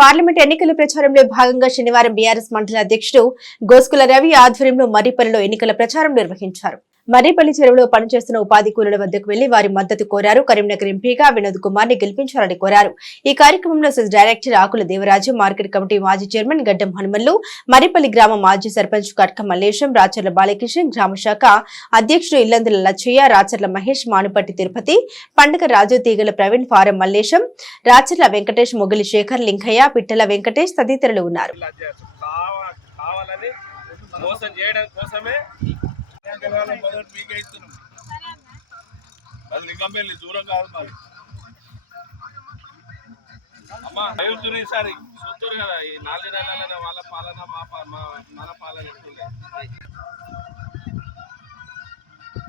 Parliament ఎన్నికల ప్రచారంలో భాగంగా శనివారం బీఆర్ఎస్ మండల అధ్యక్షుడు గోస్కుల రవి ఆధ్వర్యంలో మర్రిపల్లిలో ఎన్నికల ప్రచారం నిర్వహించారు. మర్రిపల్లి చెరువులో పనిచేస్తున్న ఉపాధి కూలీల వద్దకు వెళ్లి వారి మద్దతు కోరారు. కరీంనగర్ ఎంపీగా వినోద్ కుమార్ ని గెలిపించాలని కోరారు. ఈ కార్యక్రమంలో సెస్ డైరెక్టర్ ఆకుల దేవరాజు, మార్కెట్ కమిటీ మాజీ చైర్మన్ గడ్డం హనుమల్లు, మర్రిపల్లి గ్రామ మాజీ సర్పంచ్ కట్క మల్లేశం, రాచర్ల బాలకృష్ణ, గ్రామ శాఖ అధ్యక్షుడు ఇల్లందుల లచ్చయ్య, రాచర్ల మహేష్, మానుపట్టి తిరుపతి, పండుగ రాజు, తీగల ప్రవీణ్, ఫారం మల్లేశం, రాచర్ల వెంకటేష్, మొగిలి శేఖర్, లింకయ్య, పిట్టల వెంకటేష్ తదితరులు ఉన్నారు. దూరం కాదు మరి అమ్మా ఈసారి చూస్తారు కదా ఈ 4 నెలల వాళ్ళ పాలన మన పాలన ఎట్లుంది.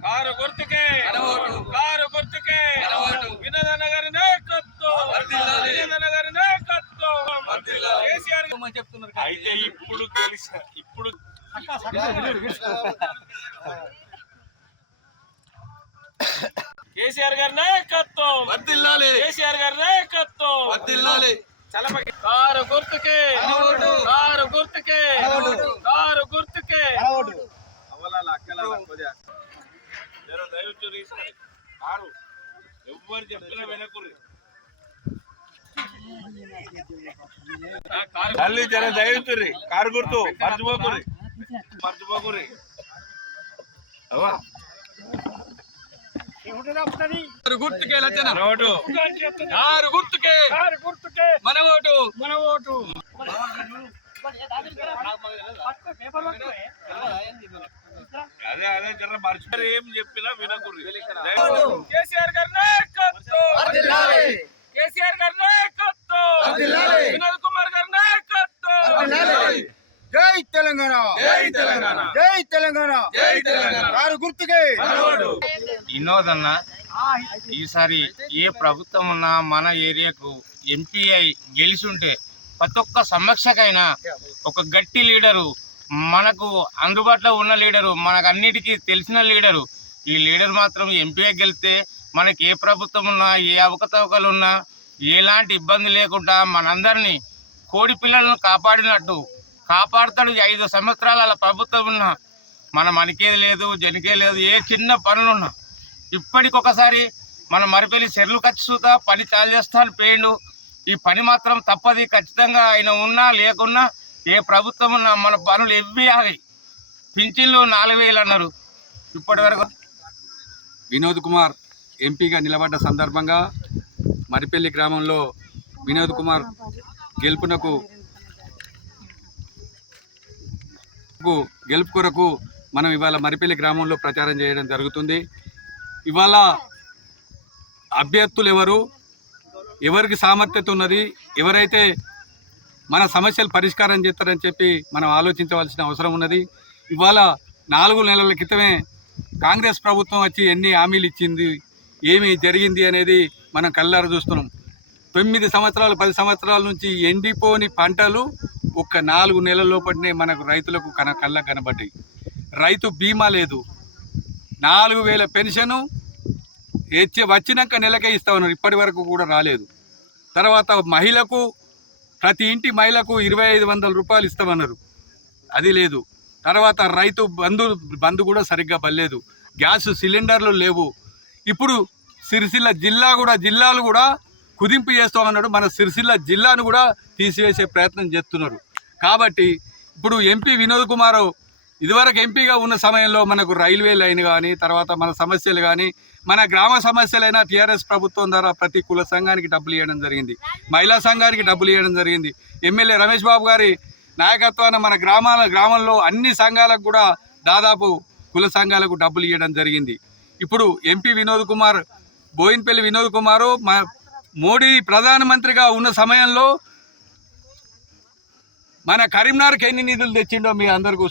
కారు గుర్తుకే వినోదన్న గారి నాయకత్వం, వినోదన్న గారి నాయకత్వం కేసీఆర్ చెప్తున్నారు. అయితే ఇప్పుడు కేసీఆర్ గారి నాయకత్వం వర్ధిల్లాలి, కేసీఆర్ గారి నాయకత్వం వర్ధిల్లాలి. చలపకి కారు గుర్తుకే అవలాల అక్కలాల కొద్దిగా జర దయవుచ్చు తీసుకొని కారు ఎవ్వరు చెప్పినా వినకుర్రి. తల్లి జర దయవుచ్చుర్రి, కారు గుర్తు మర్చిపోకుర్రి అవా గుర్తుకే మన ఓటు. అదే జర మర్చిపోయి ఏం చెప్పినా వినకుర్రి. కేసీఆర్ గారి నాయకత్వం, వినోద్ కుమార్ గారి నాయకత్వం. జై తెలంగాణ, కారు గుర్తుకే. వినోద్ అన్న ఈసారి ఏ ప్రభుత్వం ఉన్నా మన ఏరియాకు ఎంపీ అయి గెలిచుంటే ప్రతి ఒక్క సమస్యకైనా ఒక గట్టి లీడరు, మనకు అందుబాటులో ఉన్న లీడరు, మనకు అన్నిటికీ తెలిసిన లీడరు. ఈ లీడర్ మాత్రం ఎంపీ గెలిస్తే మనకి ఏ ప్రభుత్వం ఉన్నా, ఏ అవకతవకలు ఉన్నా ఎలాంటి ఇబ్బంది లేకుండా మనందరినీ కోడి పిల్లలను కాపాడినట్టు కాపాడుతాడు. 5 సంవత్సరాలు అలా ప్రభుత్వం ఉన్నా మనం అనికేది లేదు, జనికే లేదు. ఏ చిన్న పనులున్నా ఇప్పటికొకసారి మన మరిపల్లి చెర్లు ఖచ్చితంగా పని చాలు చేస్తాను పేండు. ఈ పని మాత్రం తప్పది ఖచ్చితంగా. ఆయన ఉన్నా లేకున్నా ఏ ప్రభుత్వం ఉన్నా మన పనులు ఎవ్వేయాలి. పింఛన్లు 4000 అన్నారు ఇప్పటి వరకు. వినోద్ కుమార్ ఎంపీగా నిలబడ్డ సందర్భంగా మరిపల్లి గ్రామంలో వినోద్ కుమార్ గెలుపు కొరకు మనం ఇవాళ మరిపల్లి గ్రామంలో ప్రచారం చేయడం జరుగుతుంది. ఇవాళ అభ్యర్థులు ఎవరికి సామర్థ్యత ఉన్నది, ఎవరైతే మన సమస్యలు పరిష్కారం చేస్తారని చెప్పి మనం ఆలోచించవలసిన అవసరం ఉన్నది. ఇవాళ 4 నెలల క్రితమే కాంగ్రెస్ ప్రభుత్వం వచ్చి ఎన్ని హామీలు ఇచ్చింది, ఏమి జరిగింది అనేది మనం కళ్ళారా చూస్తున్నాం. 9 సంవత్సరాలు 10 సంవత్సరాల నుంచి ఎండిపోని పంటలు ఒక్క 4 నెలల లోపలనే మనకు రైతులకు కళ్ళకు కనబడ్డాయి. రైతు బీమా లేదు, 4000 పెన్షను వచ్చినాక నెలకే ఇస్తామన్నారు, ఇప్పటి వరకు కూడా రాలేదు. తర్వాత ప్రతి ఇంటి మహిళకు 2500 రూపాయలు ఇస్తామన్నారు, అది లేదు. తర్వాత రైతు బంధు కూడా సరిగ్గా పడలేదు. గ్యాస్ సిలిండర్లు లేవు. ఇప్పుడు సిరిసిల్ల జిల్లాలు కూడా కుదింపు చేస్తామన్నాడు. మన సిరిసిల్ల జిల్లాను కూడా తీసివేసే ప్రయత్నం చేస్తున్నారు. కాబట్టి ఇప్పుడు ఎంపీ వినోద్ కుమార్ ఇదివరకు ఎంపీగా ఉన్న సమయంలో మనకు రైల్వే లైన్ కానీ, తర్వాత మన సమస్యలు కానీ, మన గ్రామ సమస్యలైనా టీఆర్ఎస్ ప్రభుత్వం ద్వారా ప్రతి కుల సంఘానికి డబ్బులు ఇవ్వడం జరిగింది, మహిళా సంఘానికి డబ్బులు ఇవ్వడం జరిగింది. ఎమ్మెల్యే రమేష్ బాబు గారి నాయకత్వాన మన గ్రామంలో అన్ని సంఘాలకు కూడా దాదాపు కుల సంఘాలకు డబ్బులు ఇవ్వడం జరిగింది. ఇప్పుడు ఎంపీ వినోద్ కుమార్, బోయిన్పల్లి వినోద్ కుమారు మోడీ ప్రధానమంత్రిగా ఉన్న సమయంలో మన కరీంనగర్కి ఎన్ని నిధులు తెచ్చిండో మీ అందరికీ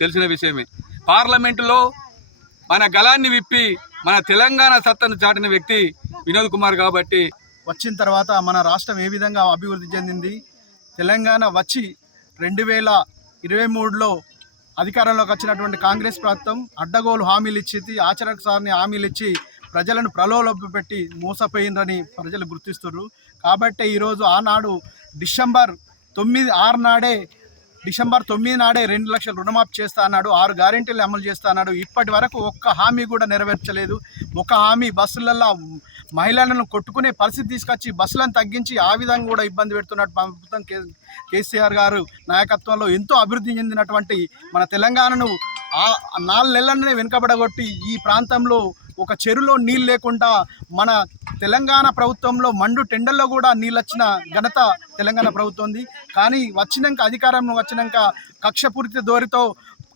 తెలిసిన విషయమే. పార్లమెంటులో మన గలాన్ని విప్పి మన తెలంగాణ సత్తను చాటిన వ్యక్తి వినోద్ కుమార్. కాబట్టి వచ్చిన తర్వాత మన రాష్ట్రం ఏ విధంగా అభివృద్ధి చెందింది, తెలంగాణ వచ్చి 2023లో అధికారంలోకి వచ్చినటువంటి కాంగ్రెస్ ప్రభుత్వం అడ్డగోలు హామీలు ఇచ్చి, ఆచరణకు సార్ని హామీలు ఇచ్చి ప్రజలను ప్రలోభపెట్టి మోసపోయిందని ప్రజలు గుర్తిస్తున్నారు. కాబట్టి ఈరోజు ఆనాడు డిసెంబర్ 9 నాడే 2 లక్షల రుణమాఫీ చేస్తా అన్నాడు, 6 గ్యారెంటీలు అమలు చేస్తా అన్నాడు. ఇప్పటి వరకు ఒక్క హామీ కూడా నెరవేర్చలేదు. ఒక హామీ బస్సులలో మహిళలను కొట్టుకునే పరిస్థితి తీసుకొచ్చి బస్సులను తగ్గించి ఆ విధంగా కూడా ఇబ్బంది పెడుతున్నట్టు ప్రభుత్వం కేసీఆర్ గారు నాయకత్వంలో ఎంతో అభివృద్ధి చెందినటువంటి మన తెలంగాణను 4 నెలలనే వెనుకబడగొట్టి ఈ ప్రాంతంలో ఒక చెరువులో నీళ్ళు లేకుండా మన తెలంగాణ ప్రభుత్వంలో మండు టెండర్లో కూడా నీళ్ళు వచ్చిన ఘనత తెలంగాణ ప్రభుత్వంది. కానీ అధికారం వచ్చినాక కక్షపూరిత ధోరణితో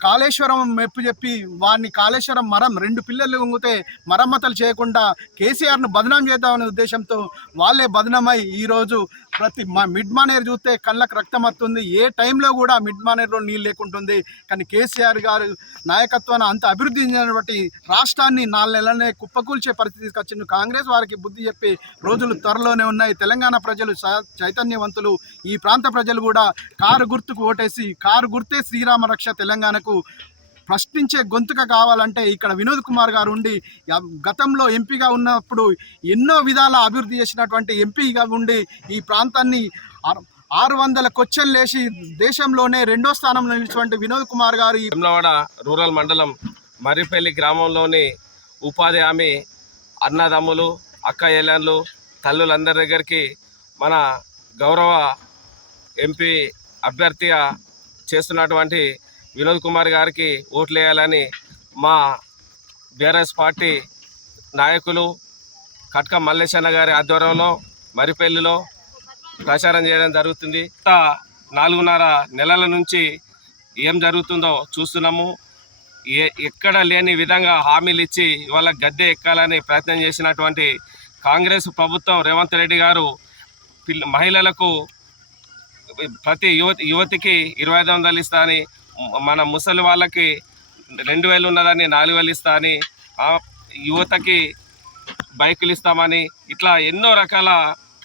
కాళేశ్వరం మెప్పు చెప్పి వారిని కాళేశ్వరం 2 పిల్లర్లు ఉంగితే మరమ్మతులు చేయకుండా కేసీఆర్ను బదనాం చేద్దామనే ఉద్దేశంతో వాళ్ళే బదనామై ఈరోజు ప్రతి మిడ్ మానేర్ చూస్తే కళ్ళకు రక్తం వస్తుంది. ఏ టైంలో కూడా మిడ్ మానేర్లో నీళ్ళు లేకుంటుంది. కానీ కేసీఆర్ గారు నాయకత్వాన్ని అంత అభివృద్ధి చెందినటువంటి రాష్ట్రాన్ని 4 నెలలనే కుప్పకూల్చే పరిస్థితి తీసుకొచ్చింది. కాంగ్రెస్ వారికి బుద్ధి చెప్పి రోజులు త్వరలోనే ఉన్నాయి. తెలంగాణ ప్రజలు చైతన్యవంతులు. ఈ ప్రాంత ప్రజలు కూడా కారు గుర్తుకు ఓటేసి కారు గుర్తే శ్రీరామ రక్ష తెలంగాణకు ప్రశ్నించే గొంతుక కావాలంటే ఇక్కడ వినోద్ కుమార్ గారు ఉండి గతంలో ఎంపీగా ఉన్నప్పుడు ఎన్నో విధాల అభివృద్ధి చేసినటువంటి ఎంపీగా ఉండి ఈ ప్రాంతాన్ని 600 కొచ్చెలు లేచి దేశంలోనే 2వ స్థానంలో నిలిచినటువంటి వినోద్ కుమార్ గారు వేములవాడ రూరల్ మండలం మర్రిపల్లి గ్రామంలోని ఉపాధి హామీ అన్నదమ్ములు అక్క చెల్లెళ్ళు తల్లులందరి దగ్గరికి మన గౌరవ ఎంపీ అభ్యర్థిగా చేస్తున్నటువంటి వినోద్ కుమార్ గారికి ఓట్లు వేయాలని మా బీఆర్ఎస్ పార్టీ నాయకులు కట్క మల్లేశన్న గారి ఆధ్వర్యంలో మర్రిపల్లిలో ప్రచారం చేయడం జరుగుతుంది. 4.5 నెలల నుంచి ఏం జరుగుతుందో చూస్తున్నాము. ఎక్కడ లేని విధంగా హామీలు ఇచ్చి ఇవాళ గద్దె ఎక్కాలని ప్రయత్నం చేసినటువంటి కాంగ్రెస్ ప్రభుత్వం రేవంత్ రెడ్డి గారు మహిళలకు ప్రతి యువతికి 2500 ఇస్తా అని, మన ముసలి వాళ్ళకి 2000 ఉన్నదని 4000 ఇస్తా అని, యువతకి బైకులు ఇస్తామని ఇట్లా ఎన్నో రకాల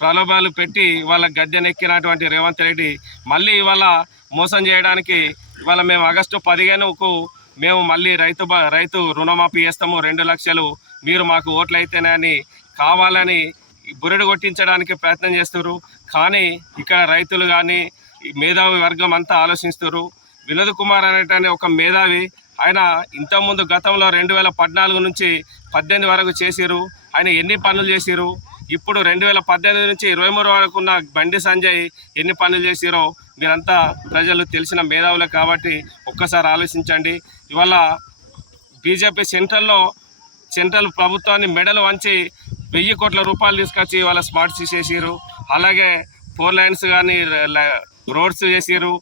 ప్రలోభాలు పెట్టి ఇవాళ గద్దెనెక్కినటువంటి రేవంత్ రెడ్డి మళ్ళీ ఇవాళ మోసం చేయడానికి ఇవాళ మేము ఆగస్టు 15కు మేము మళ్ళీ రైతు రుణమాఫీ చేస్తాము 2 లక్షలు, మీరు మాకు ఓట్లు అయితేనే అని కావాలని బురడు కొట్టించడానికి ప్రయత్నం చేస్తున్నారు. కానీ ఇక్కడ రైతులు కానీ మేధావి వర్గం అంతా ఆలోచిస్తున్నారు. వినోద్ కుమార్ అనేటనే ఒక మేధావి, ఆయన ఇంతకుముందు గతంలో 2014 నుంచి 18 వరకు చేసిరు. ఆయన ఎన్ని పనులు చేసిరు? ఇప్పుడు 2018 నుంచి 23 వరకు ఉన్న బండి సంజయ్ ఎన్ని పనులు చేసిరో మీరంతా ప్రజలు తెలిసిన మేధావులే. కాబట్టి ఒక్కసారి ఆలోచించండి. ఇవాళ బీజేపీ సెంట్రల్ ప్రభుత్వాన్ని మెడలు వంచి 1000 కోట్ల రూపాయలు తీసుకొచ్చి ఇవాళ స్మార్ట్ చేసిరు. అలాగే 4 లైన్స్ కానీ రోడ్స్ చేసిరు,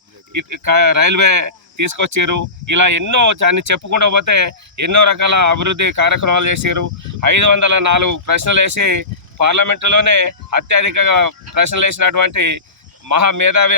రైల్వే తీసుకొచ్చారు. ఇలా ఎన్నో దాన్ని చెప్పుకుంటూ పోతే ఎన్నో రకాల అభివృద్ధి కార్యక్రమాలు చేసారు. 504 ప్రశ్నలు వేసి పార్లమెంటులోనే అత్యధికంగా ప్రశ్నలు వేసినటువంటి మహామేధావి